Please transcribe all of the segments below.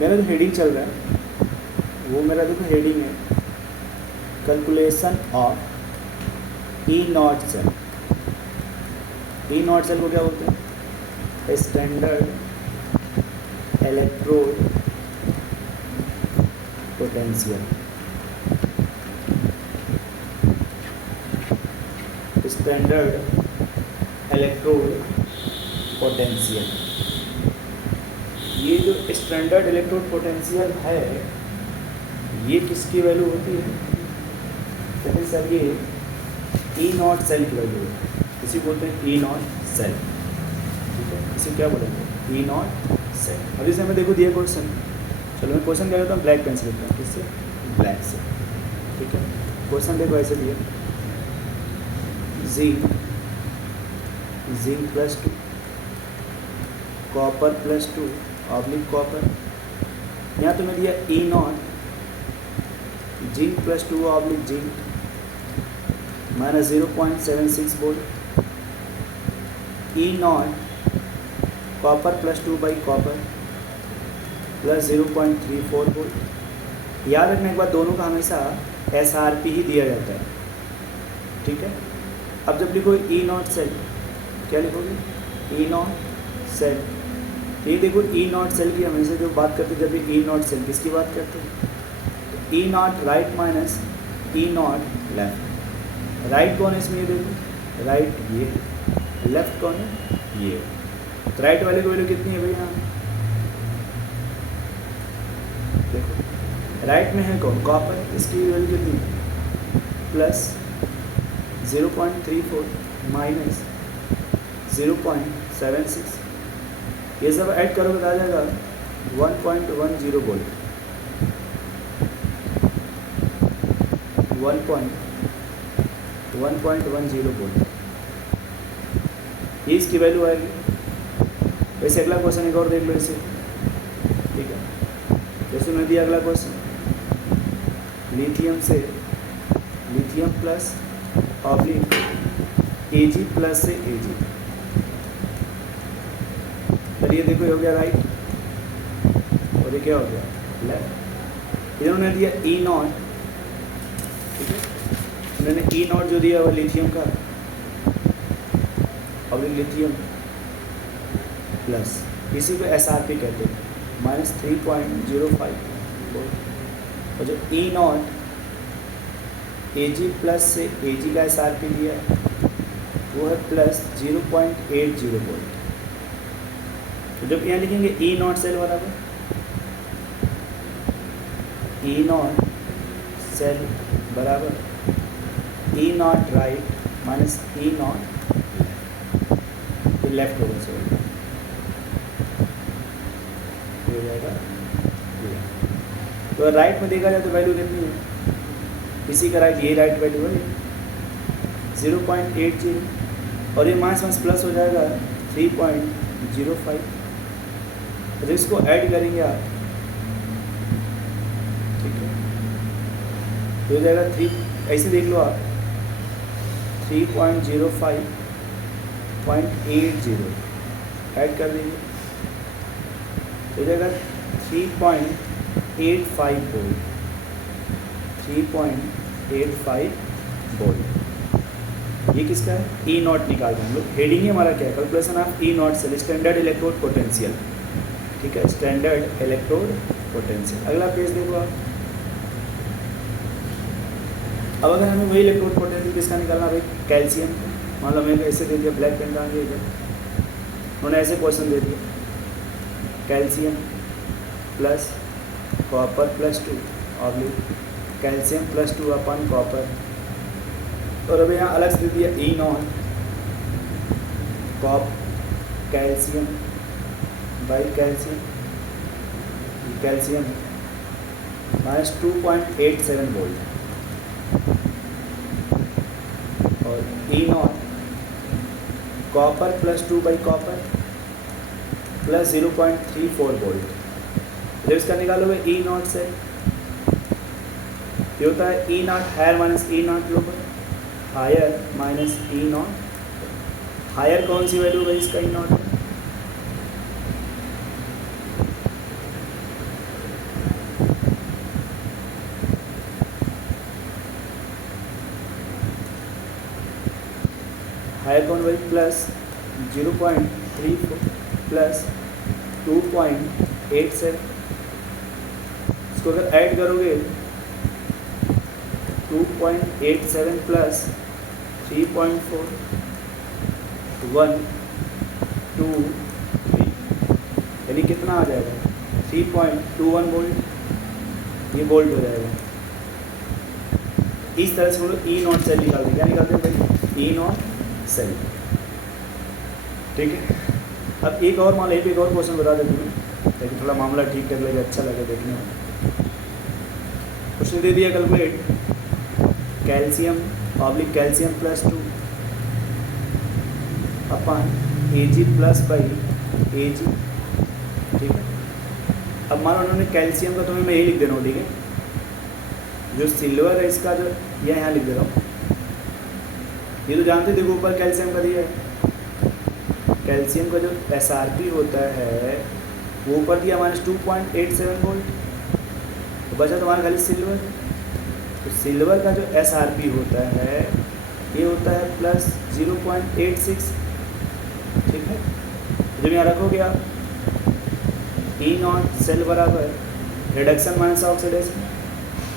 मेरा जो हेडिंग चल रहा है वो मेरा देखो हेडिंग है calculation of E naught cell. E naught cell को क्या बोलते हैं? Standard electrode potential. Standard electrode potential, ये जो स्टैंडर्ड इलेक्ट्रोड पोटेंशियल है ये किसकी वैल्यू होती है? कहते सर ये ई नॉट सेल की वैल्यू है, इसी बोलते हैं ई नॉट सेल। ठीक है, इसे क्या बोलेंगे? ई नॉट सेल। अब जैसे हमें देखो दिया क्वेश्चन, चलो मैं क्वेश्चन क्या करता हूँ, ब्लैक पेन से लिखता हूँ, किससे? ब्लैक से। ठीक है, क्वेश्चन देखो ऐसे दिया, जिंक +2, कॉपर +2 ऑब्लिक कॉपर। यहाँ तुम्हें दिया E naught zinc +2 oblique zinc -0.76 volt, E naught copper +2 by copper +0.34 volt. याद रखने के बाद दोनों का हमेशा SRP ही दिया जाता है। ठीक है, अब जब लिखो ई नॉट सेल, क्या लिखोगे? ई नॉट सेल। ये देखो ई नॉट सेल की हमेशा जो बात करते हैं, जब ये ई नॉट सेल किसकी बात करते हैं? E naught right minus E naught left. Right कौन है इसमें? ये देखो राइट ये, लेफ्ट कौन है? ये। तो राइट वाले की वैल्यू कितनी है भैया? देखो राइट में है कौन? कॉपर, इसकी वैल्यू कितनी है? +0.34 माइनस 0.76, ये सब ऐड करोगे तो आ जाएगा 1.10 वोल्ट। 1.10 वोल्ट ये इसकी वैल्यू आएगी। वैसे अगला क्वेश्चन एक और देख लो इसे। ठीक है, जैसे मैं दिया अगला question, lithium plus oblique Ag plus से Ag। चलिए देखो ये हो गया राइट और ये क्या हो गया? लेफ्ट। इन्होंने दिया ई नॉट। ठीक है, उन्होंने ई नॉट जो दिया वो लिथियम का और लिथियम प्लस, इसी को SRP कहते हैं, -3.05 वोल्ट। और जो ई नॉट Ag प्लस से Ag का SRP दिया है वो है +0.80 वोल्ट। तो जब यहाँ लिखेंगे ई नॉट सेल बराबर ई नॉट सेल बराबर E naught right minus E naught left होगा सेल, हो जाएगा। तो राइट में देखा जाए तो वैल्यू कितनी है? इसी का राइट, ये राइट वैल्यू है 0.80 और ये माइनस प्लस हो जाएगा 3.05। तो इसको ऐड करेंगे आप, ठीक है, तो हो जाएगा 3, ऐसे देख लो आप 3.05.80 ऐड कर दीजिए, हो जाएगा 3.85 वोल्ट। 3.85 वोल्ट ये किसका है? ई नॉट निकाल रहे हैं हम लोग। हेडिंग ही हमारा क्या है? Calculation of E naught cell standard electrode potential. ठीक है, स्टैंडर्ड इलेक्ट्रोड पोटेंशियल। अगला पेज देखो आप। अब अगर हमें वही इलेक्ट्रोड पोटेंशियल किसका निकालना भाई? कैल्शियम। मान लो मैंने ऐसे दे दिया, ब्लैक पेन कहाँ गया इधर, उन्होंने ऐसे क्वेश्चन दे दिया, calcium plus copper +2 oblique calcium +2 upon copper. और अब यहाँ अलग से दे दिया E naught cop calcium by calcium -2.87 volt और E naught copper +2 by copper +0.34 volt. जब इसका निकालोगे ई नॉट से ये होता है E naught higher minus E naught लोबर, higher minus E naught. Higher कौन सी वैल्यू है इसका? ई नॉट हायर कौन भाई प्लस 0.34 प्लस 2.87, इसको अगर ऐड करोगे 2.87 प्लस 3.4 1 2 3, यानी कितना आ जाएगा 3.21 वोल्ट, ये वोल्ट हो जाएगा। इस तरह से हम लोग ई नॉट सेल निकालते हैं। क्या निकालते हैं भाई? ई नॉट सेल। ठीक है, अब एक और मान लीजिए, एक और क्वेश्चन बता देते हैं ताकि थोड़ा मामला ठीक कर लगे, अच्छा लगे देखने में। क्वेश्चन दे दिया, calculate calcium oblique calcium plus 2 upon Ag plus by Ag। ठीक है, अब मानो उन्होंने कैल्शियम का, तुम्हें मैं यही लिख दे रहा हूँ। ठीक है, जो सिल्वर है इसका जो ये यहाँ लिख दे रहा हूँ, ये तो जानते देखो ऊपर कैल्शियम का दिया है। कैल्शियम का जो SRP होता है वो ऊपर दिया -2.87 वोल्ट, तो बचा तुम्हारा खाली सिल्वर। तो सिल्वर का जो SRP होता है ये होता है प्लस 0.86। ठीक है, जब यहाँ रखोगे आप ई नॉट सेल बराबर रिडक्शन माइनस ऑक्सीडेशन,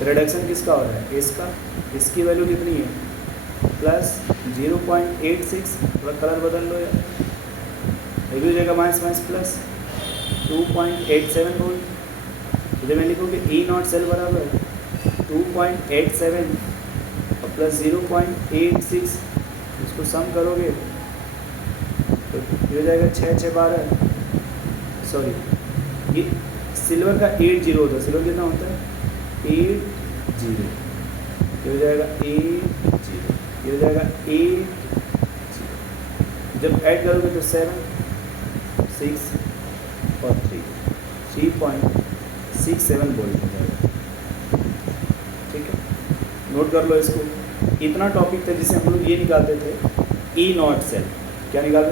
रिडक्शन किसका हो रहा है? इसका, इसकी वैल्यू कितनी है? प्लस 0.86, थोड़ा कलर बदल लो यार, एक हो जाएगा माइनस माइनस प्लस 2.87 वोल्ट। जब मैं लिखूँगी ई नॉट सेल बराबर 2.87 और प्लस 0.86, इसको सम करोगे तो ये हो जाएगा 6 6 12, सॉरी ये सिल्वर का 80 होता है, सिल्वर कितना होता है 80, ये हो जाएगा 80, ये हो जाएगा 80। जब ऐड करोगे तो 7 6 और 3.67 वोल्ट हो जाएगा। ठीक है, नोट कर लो इसको। इतना टॉपिक था जिसे हम लोग ये निकालते थे ई नॉट सेल। क्या निकालते हैं?